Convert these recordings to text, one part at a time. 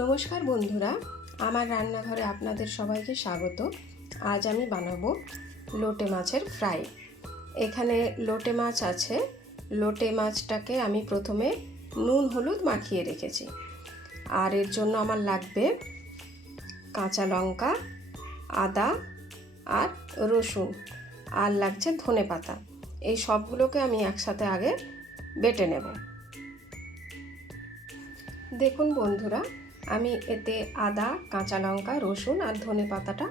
নমস্কার বন্ধুরা, আমার রান্নাঘরে আপনাদের সবাইকে স্বাগত। আজ আমি বানাবো লোটে মাছের ফ্রাই। এখানে লোটে মাছ আছে। লোটে মাছটাকে আমি প্রথমে নুন হলুদ মাখিয়ে রেখেছি। আর এর জন্য আমার লাগবে কাঁচা লঙ্কা, আদা আর রসুন, আর লাগছে ধনেপাতা। এই সবগুলোকে আমি একসাথে আগে বেটে নেব। দেখুন বন্ধুরা, আমি এতে আদা, কাঁচা লঙ্কা, রসুন আর ধনেপাতাটা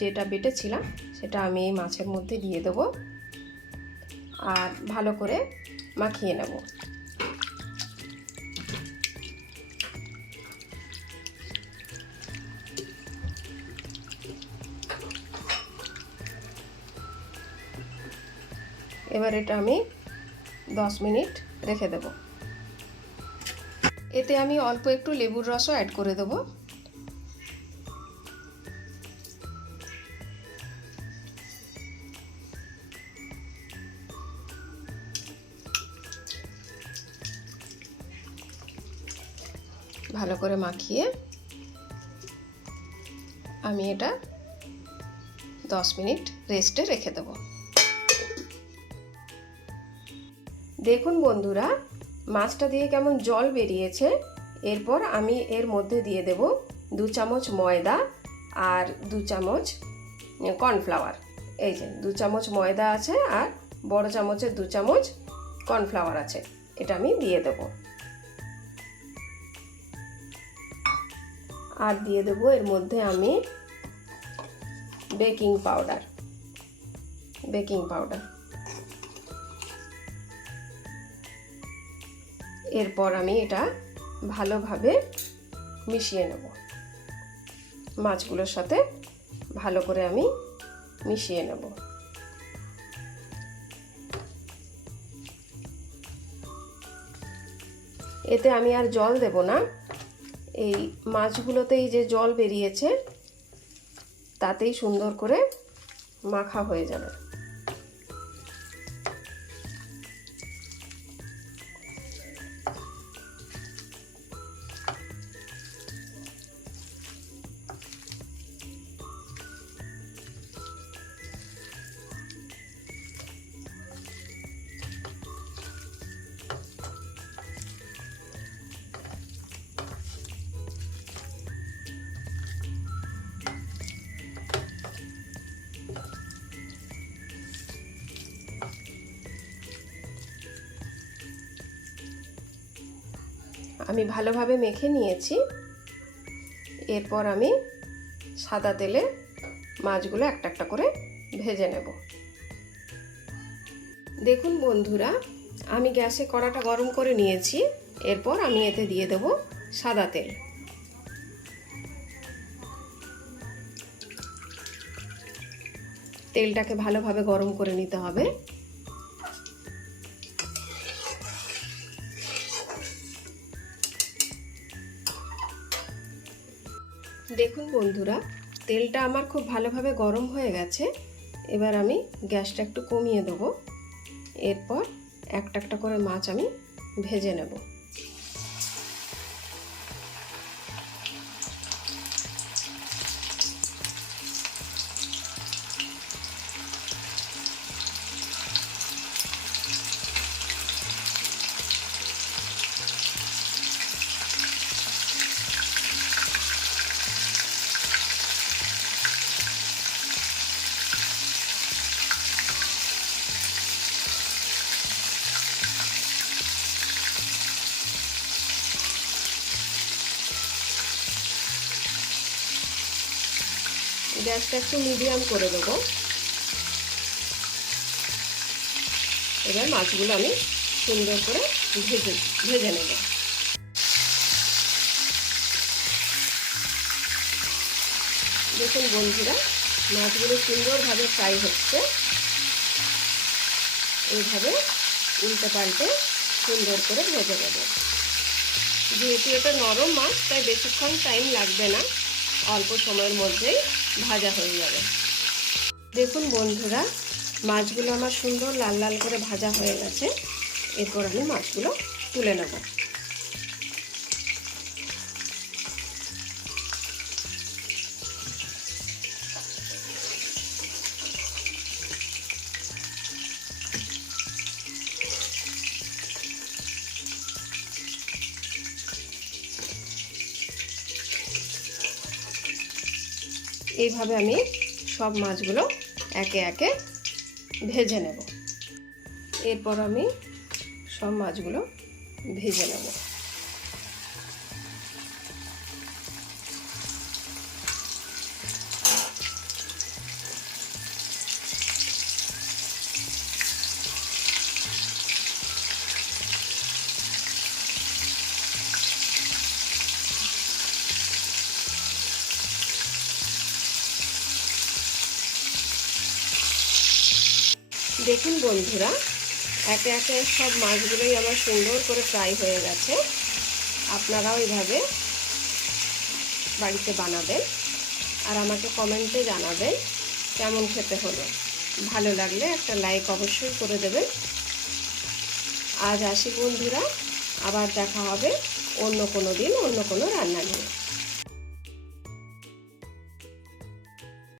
যেটা বেটেছিলাম সেটা আমি এই মাছের মধ্যে দিয়ে দেব আর ভালো করে মাখিয়ে নেব। এবার এটা আমি 10 মিনিট রেখে দেব। এতে আমি অল্প একটু লেবুর রসও অ্যাড করে দেব। ভালো করে মাখিয়ে আমি এটা 10 মিনিট রেস্টে রেখে দেব। দেখুন বন্ধুরা, মাছটা দিয়ে কেমন জল বেরিয়েছে। এরপর আমি এর মধ্যে দিয়ে দেব 2 চামচ ময়দা আর 2 চামচ কর্নফ্লাওয়ার। এই যে 2 চামচ ময়দা আছে আর বড় চামচের 2 চামচ কর্নফ্লাওয়ার আছে, এটা আমি দিয়ে দেব। আর দিয়ে দেব এর মধ্যে আমি বেকিং পাউডার। এরপর আমি এটা ভালোভাবে মিশিয়ে নেব। মাছগুলোর সাথে ভালো করে আমি মিশিয়ে নেব। এতে আমি আর জল দেব না। এই মাছগুলোতেই যে জল বেরিয়েছে তাতেই সুন্দর করে মাখা হয়ে যাবে। আমি ভালোভাবে মেখে নিয়েছি। এরপর আমি সাদা তেলে মাছগুলো একটা একটা করে ভেজে নেব। দেখুন বন্ধুরা, আমি গ্যাসে কড়াটা গরম করে নিয়েছি। এরপর আমি এতে দিয়ে দেব সাদা তেল। তেলটাকে ভালোভাবে গরম করে নিতে হবে। দেখুন বন্ধুরা, তেলটা আমার খুব ভালোভাবে গরম হয়ে গেছে। এবার আমি গ্যাসটা একটু কমিয়ে দেবো। এরপর একটা একটা করে মাছ আমি ভেজে নেব। গ্যাসটা একটু মিডিয়াম করে দেবো। এবার মাছগুলো আমি সুন্দর করে ভেজে নেব। দেখুন বন্ধুরা, মাছগুলো সুন্দরভাবে ফ্রাই হচ্ছে। এইভাবে উল্টে পাল্টে সুন্দর করে ভেজে নেব। যেহেতু এটা নরম মাছ, তাই বেশিক্ষণ টাইম লাগবে না, অল্প সময়ের মধ্যেই ভাজা হয়ে যাবে। দেখুন বন্ধুরা, মাছগুলো আমার সুন্দর লাল লাল করে ভাজা হয়ে গেছে। এরপর আমি মাছগুলো তুলে নেব। এইভাবে আমি সব মাছগুলো একে একে ভেজে নেব। এরপর আমি সব মাছগুলো ভেজে নেব। দেখুন বন্ধুরা, একে একে সব মাছগুলোই আমার সুন্দর করে ফ্রাই হয়ে গেছে। আপনারাও এইভাবে বাড়িতে বানাবেন আর আমাকে কমেন্টে জানাবেন কেমন খেতে হলো। ভালো লাগলে একটা লাইক অবশ্যই করে দেবেন। আজ আসি বন্ধুরা, আবার দেখা হবে অন্য কোনো দিন অন্য কোনো রান্না নিয়ে।